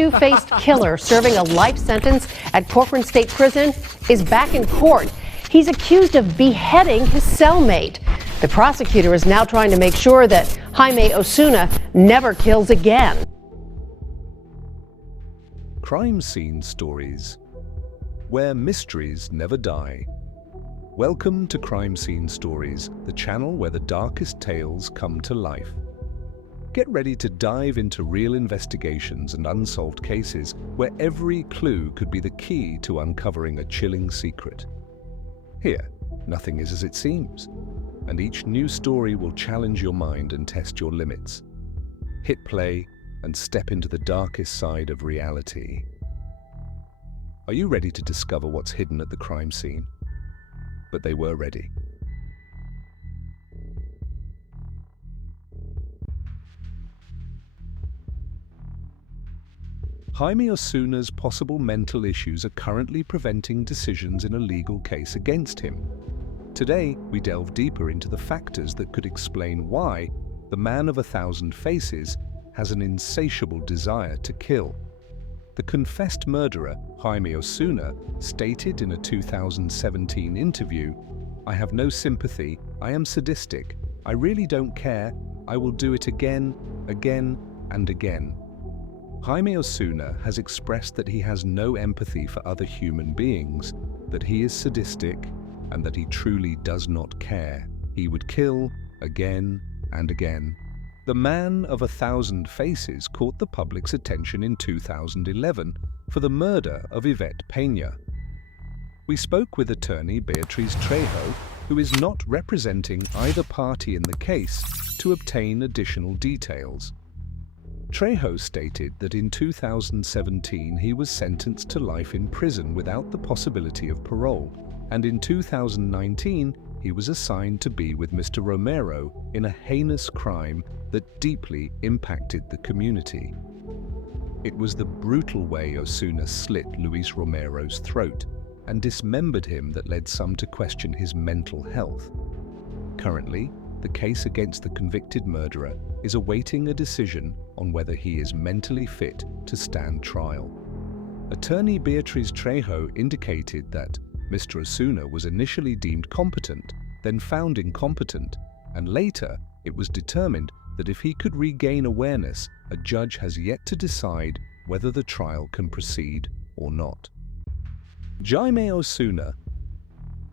Two-faced killer serving a life sentence at Corcoran State Prison is back in court. He's accused of beheading his cellmate. The prosecutor is now trying to make sure that Jaime Osuna never kills again. Crime scene stories, where mysteries never die. Welcome to Crime Scene Stories, the channel where the darkest tales come to life. Get ready to dive into real investigations and unsolved cases where every clue could be the key to uncovering a chilling secret. Here, nothing is as it seems, and each new story will challenge your mind and test your limits. Hit play and step into the darkest side of reality. Are you ready to discover what's hidden at the crime scene? But they were ready. Jaime Osuna's possible mental issues are currently preventing decisions in a legal case against him. Today, we delve deeper into the factors that could explain why the man of 1,000 faces has an insatiable desire to kill. The confessed murderer, Jaime Osuna, stated in a 2017 interview, "I have no sympathy, I am sadistic, I really don't care, I will do it again, again, and again." Jaime Osuna has expressed that he has no empathy for other human beings, that he is sadistic, and that he truly does not care. He would kill again and again. The man of 1,000 faces caught the public's attention in 2011 for the murder of Yvette Peña. We spoke with attorney Beatriz Trejo, who is not representing either party in the case, to obtain additional details. Trejo stated that in 2017 he was sentenced to life in prison without the possibility of parole, and in 2019 he was assigned to be with Mr. Romero in a heinous crime that deeply impacted the community. It was the brutal way Osuna slit Luis Romero's throat and dismembered him that led some to question his mental health. Currently, the case against the convicted murderer is awaiting a decision on whether he is mentally fit to stand trial. Attorney Beatriz Trejo indicated that Mr. Osuna was initially deemed competent, then found incompetent, and later it was determined that if he could regain awareness, a judge has yet to decide whether the trial can proceed or not. Jaime Osuna,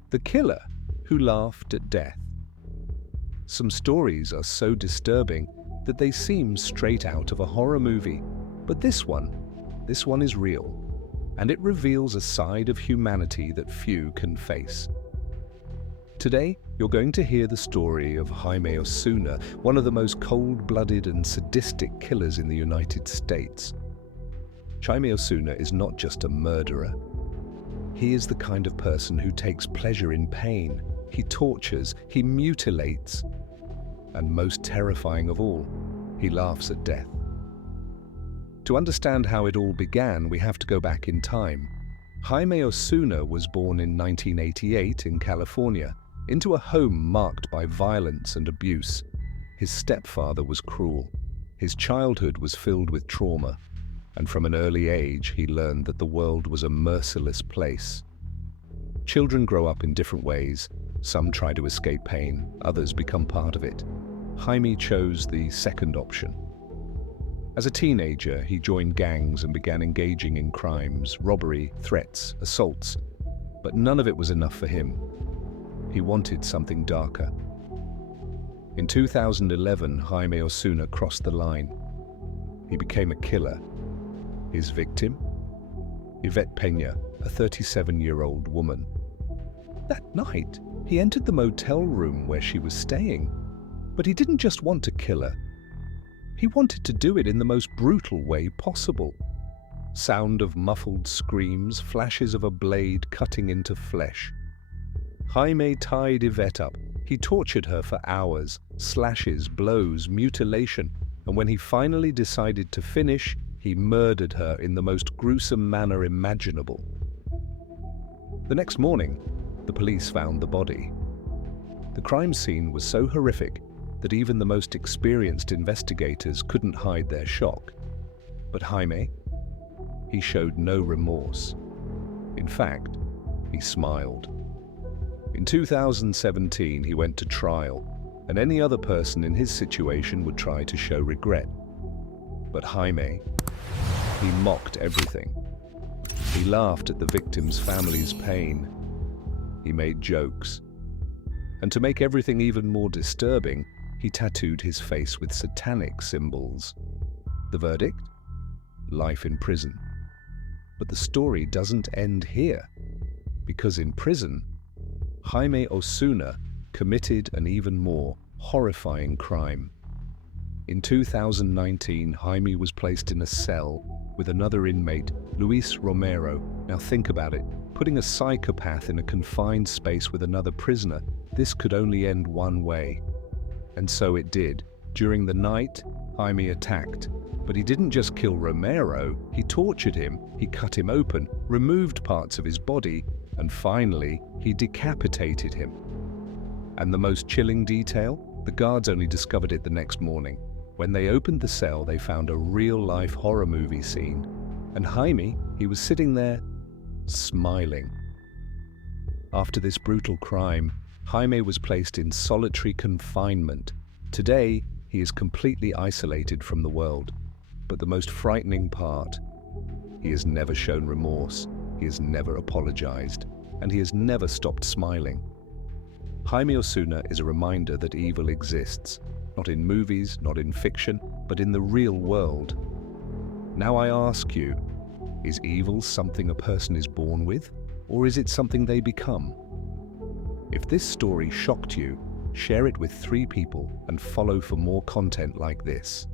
the killer who laughed at death. Some stories are so disturbing that they seem straight out of a horror movie, but this one is real, and it reveals a side of humanity that few can face. Today, you're going to hear the story of Jaime Osuna, one of the most cold-blooded and sadistic killers in the United States. Jaime Osuna is not just a murderer. He is the kind of person who takes pleasure in pain. He tortures, he mutilates, and most terrifying of all, he laughs at death. To understand how it all began, we have to go back in time. Jaime Osuna was born in 1988 in California, into a home marked by violence and abuse. His stepfather was cruel. His childhood was filled with trauma, and from an early age he learned that the world was a merciless place. Children grow up in different ways. Some try to escape pain, others become part of it. Jaime chose the second option. As a teenager, he joined gangs and began engaging in crimes, robbery, threats, assaults. But none of it was enough for him. He wanted something darker. In 2011, Jaime Osuna crossed the line. He became a killer. His victim? Yvette Peña, a 37-year-old woman. That night, he entered the motel room where she was staying. But he didn't just want to kill her. He wanted to do it in the most brutal way possible. Sound of muffled screams, flashes of a blade cutting into flesh. Jaime tied Yvette up. He tortured her for hours, slashes, blows, mutilation, and when he finally decided to finish, he murdered her in the most gruesome manner imaginable. The next morning, the police found the body. The crime scene was so horrific that even the most experienced investigators couldn't hide their shock. But Jaime, he showed no remorse. In fact, he smiled. In 2017, he went to trial, and any other person in his situation would try to show regret. But Jaime, he mocked everything. He laughed at the victims' families' pain. He made jokes. And to make everything even more disturbing, he tattooed his face with satanic symbols. The verdict? Life in prison. But the story doesn't end here, because in prison, Jaime Osuna committed an even more horrifying crime. In 2019, Jaime was placed in a cell with another inmate, Luis Romero. Now think about it, putting a psychopath in a confined space with another prisoner, this could only end one way. And so it did. During the night, Jaime attacked. But he didn't just kill Romero, he tortured him, he cut him open, removed parts of his body, and finally, he decapitated him. And the most chilling detail? The guards only discovered it the next morning. When they opened the cell, they found a real-life horror movie scene. And Jaime, he was sitting there, smiling. After this brutal crime, Jaime was placed in solitary confinement. Today, he is completely isolated from the world. But the most frightening part, he has never shown remorse, he has never apologized, and he has never stopped smiling. Jaime Osuna is a reminder that evil exists, not in movies, not in fiction, but in the real world. Now I ask you, is evil something a person is born with, or is it something they become? If this story shocked you, share it with 3 people and follow for more content like this.